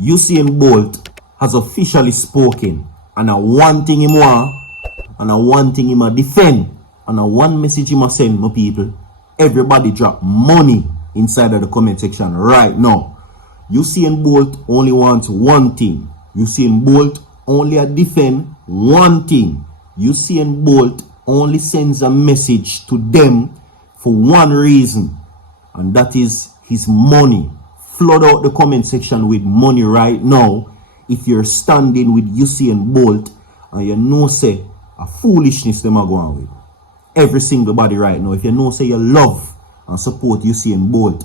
Usain Bolt has officially spoken, and one thing him want, and one thing him a defend, and one message him a send, my people. Everybody drop money inside of the comment section right now. Usain Bolt only wants one thing. Usain Bolt only a defend one thing. Usain Bolt only sends a message to them for one reason, and that is his money. Flood out the comment section with money right now if you're standing with Usain Bolt and you know say a foolishness them are going with. Every single body right now, if you know say you love and support Usain Bolt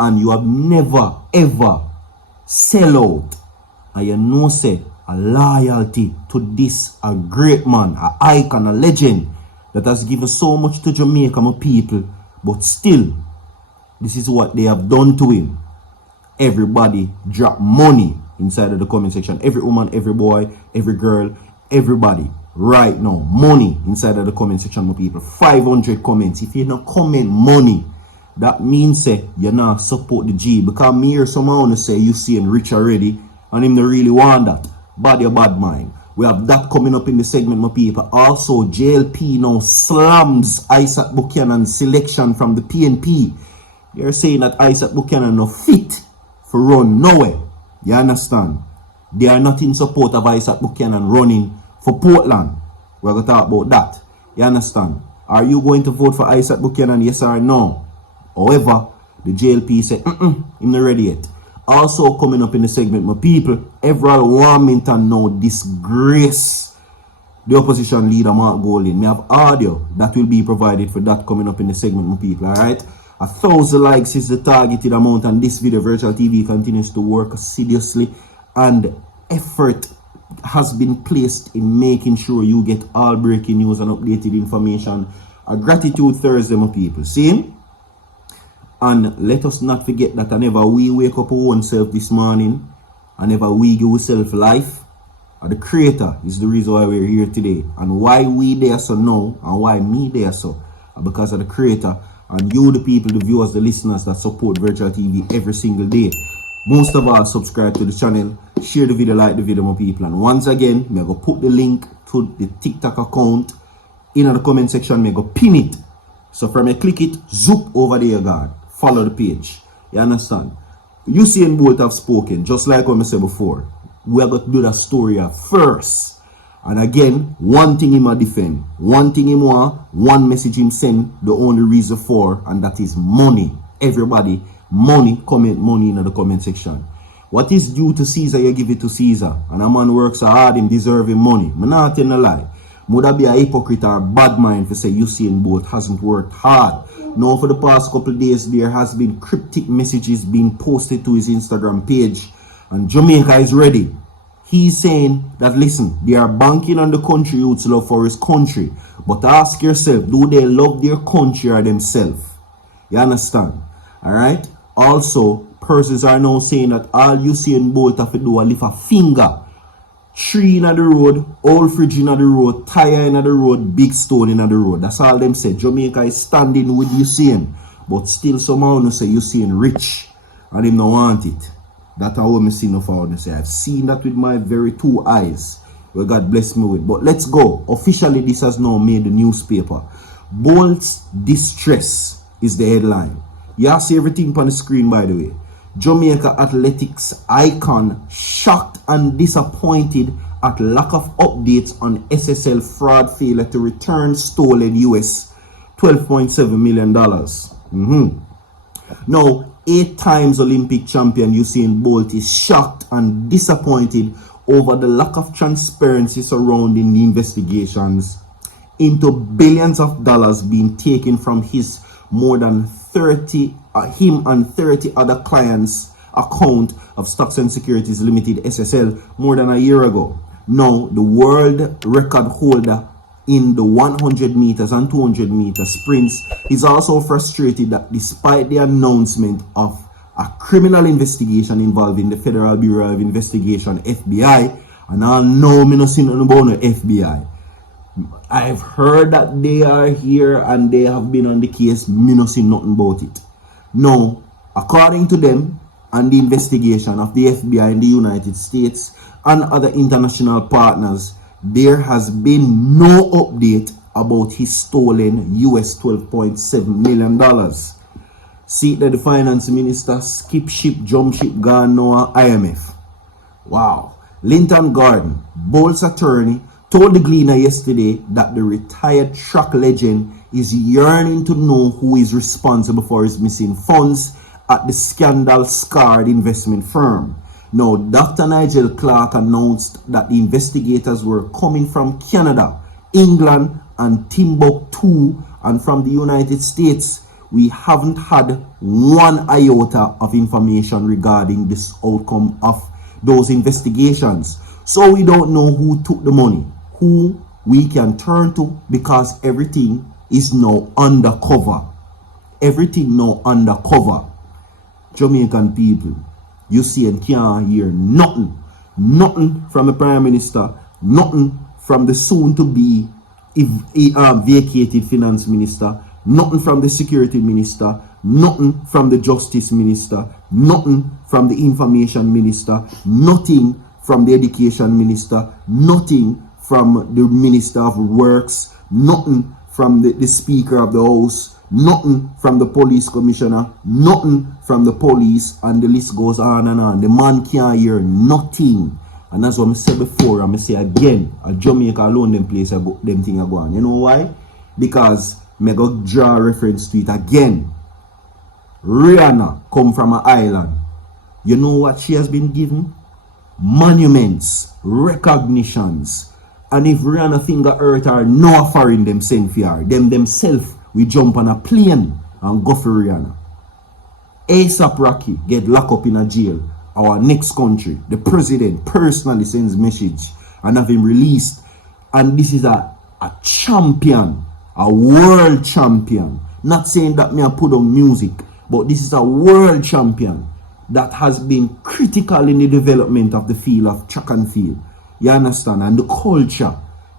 and you have never ever sell out, and you know say a loyalty to this a great man, a icon, a legend that has given so much to Jamaica, my people, but still this is what they have done to him. Everybody drop money inside of the comment section. Every woman, every boy, every girl, everybody right now, money inside of the comment section, my people. 500 comments. If you not comment money, that means say you not support the G. Because me hear someone say you seeing rich already and him not really want that. Bad your bad mind. We have that coming up in the segment, my people. Also, JLP now slams Isat Buchanan's selection from the PNP. They're saying that Isat Buchanan no fit for run nowhere. You understand? They are not in support of Isat Buchanan running for Portland. We're going to talk about that. You understand? Are you going to vote for Isat Buchanan? Yes or no? However, the JLP said, I'm not ready yet. Also coming up in the segment, my people, Warmington now disgrace the opposition leader Mark Golding. We have audio that will be provided for that coming up in the segment, my people. Alright? 1,000 likes is the targeted amount, and this video Virtual TV continues to work assiduously, and effort has been placed in making sure you get all breaking news and updated information. A gratitude Thursday, my people. See? And let us not forget that whenever we wake up our own self this morning, whenever we give ourselves life, the Creator is the reason why we're here today. And why we there so now, and why me there so, because of the Creator. And you, the people, the viewers, the listeners that support Virtual TV every single day. Most of all, subscribe to the channel, share the video, like the video, my people. And once again, I'm going to put the link to the TikTok account in the comment section. I'm going to pin it. So from you click it, zoop over there, God. Follow the page. You understand? Usain Bolt have spoken, just like what I said before. We are going to do that story first. And again, one thing him a defend, one thing him want, one message him send, the only reason for, and that is money. Everybody, money, comment money in the comment section. What is due to Caesar, you give it to Caesar. And a man works so hard, him deserving money. I'm not telling a lie. Would that be a hypocrite or a bad mind to say Usain Bolt hasn't worked hard? Now, for the past couple of days, there has been cryptic messages being posted to his Instagram page, and Jamaica is ready. He's saying that, listen, they are banking on the country youth's love for his country. But ask yourself, do they love their country or themselves? You understand? Alright? Also, persons are now saying that all Usain Bolt have to do is lift a finger. Tree in the road, old fridge in the road, tire in the road, big stone in the road. That's all them say. Jamaica is standing with Usain. But still somehow no say Usain rich. And him no want it. That's how I see no for say. I've seen that with my very two eyes. Well, God bless me with. But let's go. Officially, this has now made the newspaper. Bolt's distress is the headline. You see everything on the screen, by the way. Jamaica athletics icon shocked and disappointed at lack of updates on SSL fraud failure to return stolen US $12.7 million. Now, 8 times Olympic champion Usain Bolt is shocked and disappointed over the lack of transparency surrounding the investigations into billions of dollars being taken from his more than 30 him and 30 other clients account of Stocks and Securities Limited SSL more than a year ago. Now, the world record holder in the 100 meters and 200 meter sprints is also frustrated that despite the announcement of a criminal investigation involving the Federal Bureau of Investigation, FBI, and I know me not seen about the FBI. I've heard that they are here and they have been on the case, me not seen nothing about it. Now, according to them, and the investigation of the FBI in the United States and other international partners, there has been no update about his stolen US $12.7 million. See that the finance minister skip ship, jump ship, gone now IMF. Wow. Linton Gordon, Bolt's attorney, told the Gleaner yesterday that the retired track legend is yearning to know who is responsible for his missing funds at the scandal-scarred investment firm. Now, Dr. Nigel Clark announced that the investigators were coming from Canada, England, and Timbuktu, and from the United States. We haven't had one iota of information regarding this outcome of those investigations. So we don't know who took the money, who we can turn to, because everything is now undercover. Everything now undercover. Jamaican people, you see and can't hear nothing. Nothing from the Prime Minister, nothing from the soon-to-be vacated Finance Minister, nothing from the Security Minister, nothing from the Justice Minister, nothing from the Information Minister, nothing from the Education Minister, nothing from the Minister of Works, nothing from the Speaker of the House, nothing from the Police Commissioner, nothing from the police, and the list goes on and on. The man can't hear nothing. And that's what I said before, and I say again, at Jamaica alone, them place them thing are going. You know why? Because I go draw a reference to it again. Rihanna come from an island. You know what she has been given? Monuments, recognitions. And if Rihanna finger hurt her, no foreign them send for her. Them themselves, we jump on a plane and go for Rihanna. ASAP Rocky get locked up in a jail. Our next country, the president personally sends message and have him released. And this is a champion, a world champion. Not saying that me put on music, but this is a world champion that has been critical in the development of the field of track and field. You understand? And the culture.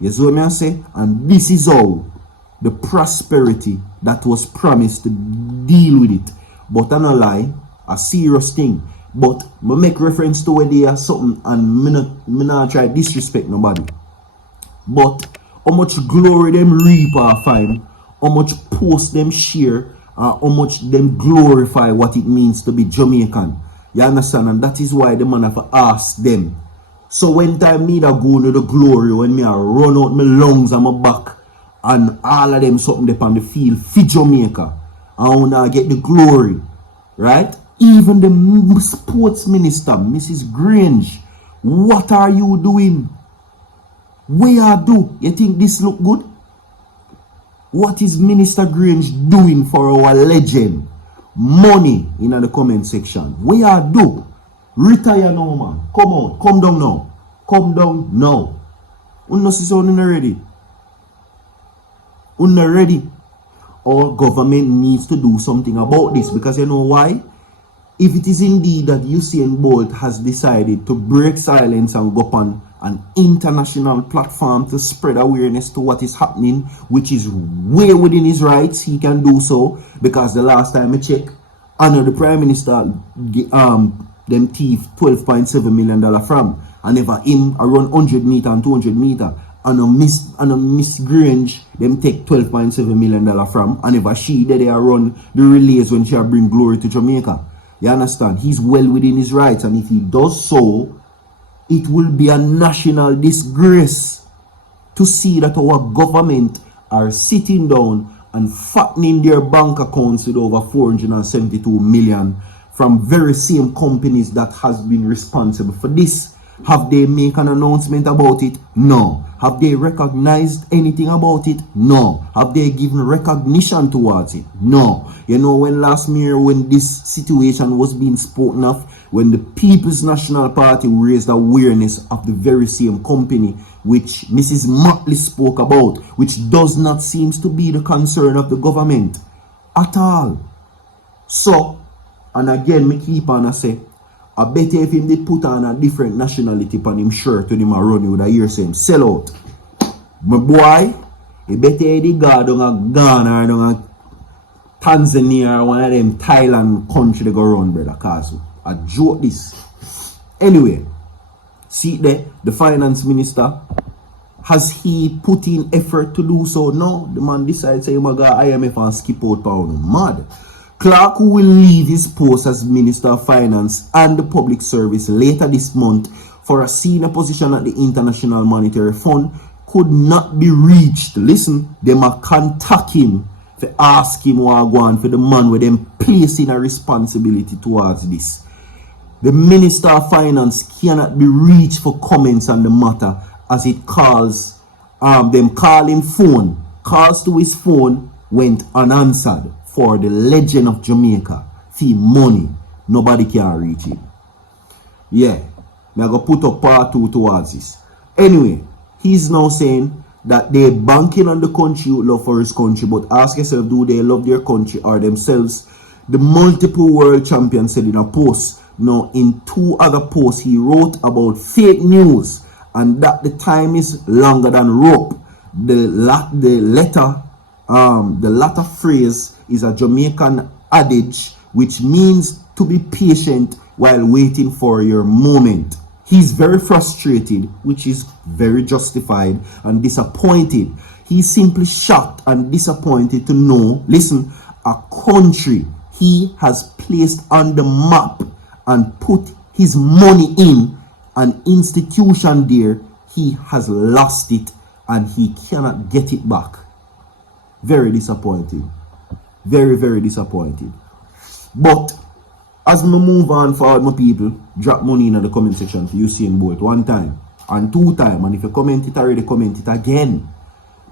You see what I say? And this is how the prosperity that was promised to deal with it. But I no lie, a serious thing. But I make reference to where they are something and me not try to disrespect nobody. But how much glory them reap or find, how much post them share, how much them glorify what it means to be Jamaican. You understand? And that is why the man have to ask them. So when time me that go into the glory, when me I run out my lungs and my back, and all of them something up on the field for Jamaica, and when I get the glory, right? Even the sports minister, Mrs. Grange, what are you doing? Where you do? You think this look good? What is Minister Grange doing for our legend? Money in the comment section. Where you do? Retire now, man. Come on. Come down now. Come down now. Unno see so ready. Unno ready. Our government needs to do something about this, because you know why? If it is indeed that Usain Bolt has decided to break silence and go on an international platform to spread awareness to what is happening, which is way within his rights, he can do so, because the last time I checked, under the Prime Minister, them thief $12.7 million from, and if him around 100 meter and 200 meter, and a Miss Grange, them take $12.7 million from, and if she they run the relays when she bring glory to Jamaica. You understand? He's well within his rights, and if he does so, it will be a national disgrace to see that our government are sitting down and fattening their bank accounts with over 472 million from very same companies that has been responsible for this. Have they make an announcement about it? No. Have they recognized anything about it? No. Have they given recognition towards it? No. You know, when last year, when this situation was being spoken of, when the People's National Party raised awareness of the very same company which Mrs. Motley spoke about, which does not seem to be the concern of the government at all. So, and again, me keep on and say, I bet if him did put on a different nationality on him shirt when him a run, you would hear him sell out. My boy, he better he go down a Ghana or down a Tanzania or one of them Thailand country they go run, brother, cause A joke this. Anyway, see there, the finance minister, has he put in effort to do so? No, the man decides say, my God, IMF and skip out pound. Mad. Clark, who will leave his post as Minister of Finance and the Public Service later this month for a senior position at the International Monetary Fund, could not be reached. Listen, they might contact him to ask him what go on for the man with them placing a responsibility towards this. The Minister of Finance cannot be reached for comments on the matter as it calls them calling phone. Calls to his phone went unanswered for the legend of Jamaica. Fee money. Nobody can reach him. Yeah. I'm going to put up part 2 towards this. Anyway, he's now saying that they're banking on the country who love for his country, but ask yourself, do they love their country or themselves? The multiple world champion said in a post. Now, in 2 other posts, he wrote about fake news and that the time is longer than rope. The latter phrase is a Jamaican adage which means to be patient while waiting for your moment. He's very frustrated, which is very justified, and disappointed. He's simply shocked and disappointed to know, listen, a country he has placed on the map and put his money in, an institution there, he has lost it and he cannot get it back. Very disappointing. Very, very disappointing. But as we move on forward, my people, drop money in the comment section for Usain Bolt 1 time and 2 times. And if you comment it already, comment it again.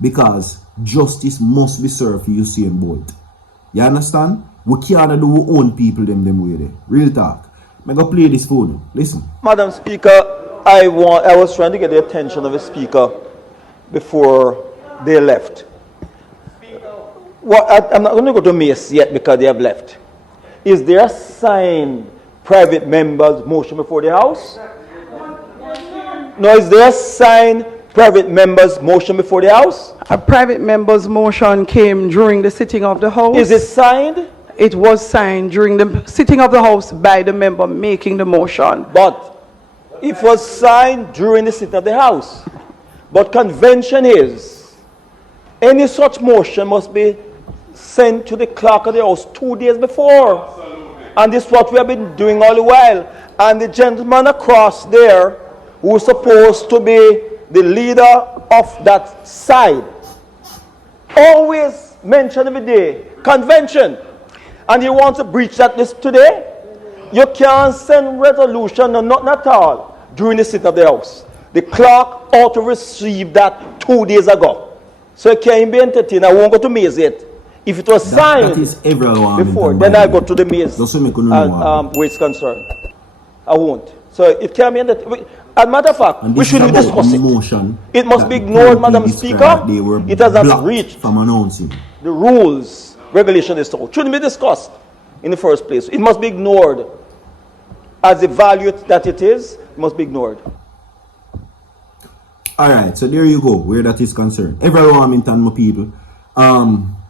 Because justice must be served for Usain Bolt. You understand? We can't do our own people them way there. Real talk. I'm going to play this phone. Listen. Madam Speaker, I was trying to get the attention of the Speaker before they left. Well, I'm not going to go to Mace yet because they have left. Is there a signed private member's motion before the House? No, is there a signed private member's motion before the House? A private member's motion came during the sitting of the House. Is it signed? It was signed during the sitting of the House by the member making the motion. But it was signed during the sitting of the House. But convention is, any such motion must be sent to the clerk of the House 2 days before. Absolutely. And this is what we have been doing all the while. And the gentleman across there, who is supposed to be the leader of that side, always mention every day, convention. And you want to breach that list today? You can't send resolution or nothing at all during the sitting of the House. The clerk ought to receive that 2 days ago. So it can't be entertained. I won't go to Maze yet. If it was signed before, then I go to the Maze where it's concerned. I won't. So it can't be entertained. As a matter of fact, we shouldn't discuss it. It must be ignored, Madam Speaker. It has not reached from announcing the rules, regulation is so. Shouldn't be discussed in the first place. It must be ignored. As the value that it is, it must be ignored. Alright, so there you go, where that is concerned. Every Warmington, my people,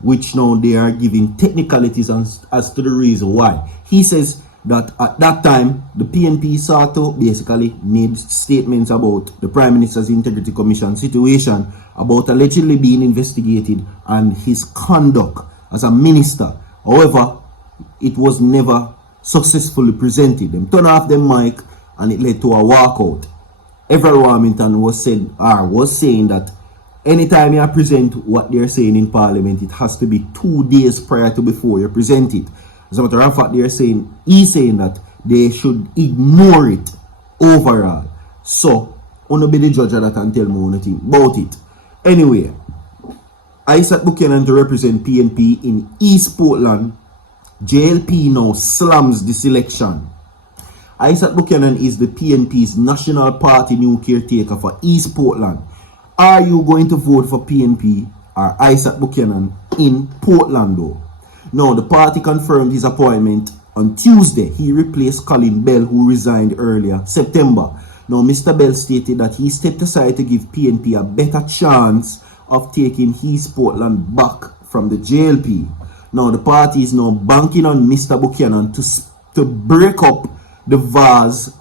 which now they are giving technicalities as to the reason why. He says that at that time, the PNP sought to basically made statements about the Prime Minister's Integrity Commission situation, about allegedly being investigated and his conduct as a minister. However, it was never successfully presented. Them turn off the mic and it led to a walkout. Every Warmington was saying that anytime you present what they're saying in Parliament, it has to be 2 days prior to before you present it. As a matter of fact, he's saying that they should ignore it overall. So, I'm going to be the judge of that and tell me anything about it. Anyway, Isat Buchanan to represent PNP in East Portland. JLP now slams the selection. Isat Buchanan is the PNP's National Party new caretaker for East Portland. Are you going to vote for PNP or Isat Buchanan in Portland though? Now, the party confirmed his appointment on Tuesday. He replaced Colin Bell, who resigned earlier September. Now, Mr. Bell stated that he stepped aside to give PNP a better chance of taking East Portland back from the JLP. Now, the party is now banking on Mr. Buchanan to break up the Vaz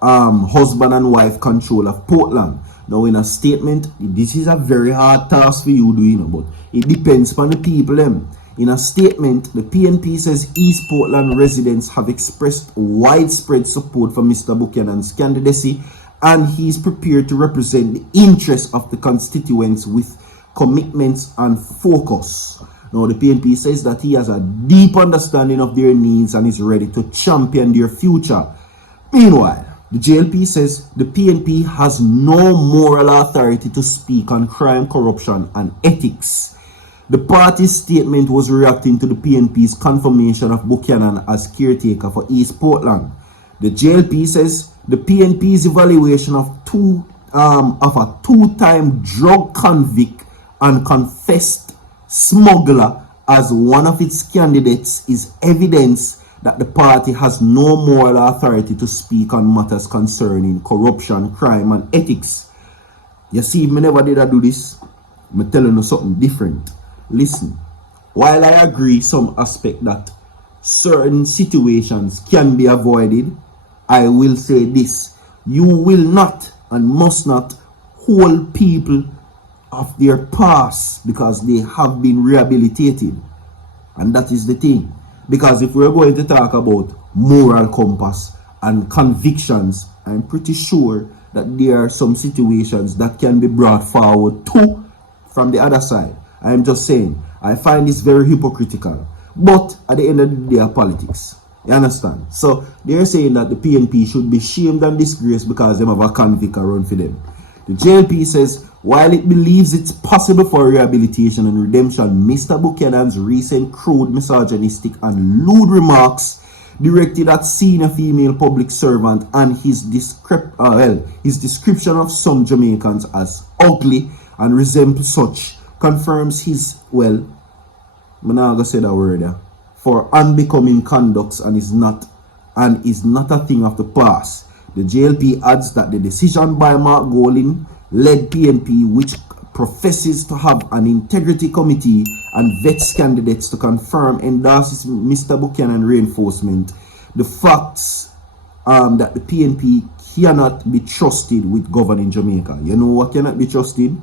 husband and wife control of Portland. Now in a statement, this is a very hard task for you doing, but it depends on the people them. In a statement, the PNP says East Portland residents have expressed widespread support for Mr. Buchanan's candidacy, and he is prepared to represent the interests of the constituents with commitments and focus. Now the PNP says that he has a deep understanding of their needs and is ready to champion their future. Meanwhile, the JLP says the PNP has no moral authority to speak on crime, corruption, and ethics. The party's statement was reacting to the PNP's confirmation of Buchanan as caretaker for East Portland. The JLP says the PNP's evaluation of a two-time drug convict and confessed smuggler as one of its candidates is evidence that the party has no moral authority to speak on matters concerning corruption, crime, and ethics. You see, me never did I do this. I'm telling you something different. Listen, while I agree some aspect that certain situations can be avoided, I will say this: you will not and must not hold people of their past because they have been rehabilitated. And that is the thing. Because if we're going to talk about moral compass and convictions, I'm pretty sure that there are some situations that can be brought forward too from the other side. I'm just saying, I find this very hypocritical. But at the end of the day, politics. You understand? So they're saying that the PNP should be shamed and disgraced because they have a convict run for them. The JLP says, while it believes it's possible for rehabilitation and redemption, Mr. Buchanan's recent crude, misogynistic, and lewd remarks directed at senior female public servant and his description of some Jamaicans as ugly and resemble such confirms his, I'm not gonna say that word there, for unbecoming conducts and is not a thing of the past. The JLP adds that the decision by Mark Golin led PNP, which professes to have an integrity committee and vets candidates to confirm, endorses Mr. Buchanan reinforcement the facts that the PNP cannot be trusted with governing Jamaica. You know what cannot be trusted?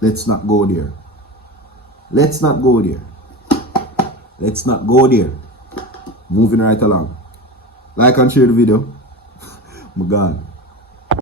Let's not go there. Let's not go there. Let's not go there. Moving right along. Like and share the video. My God.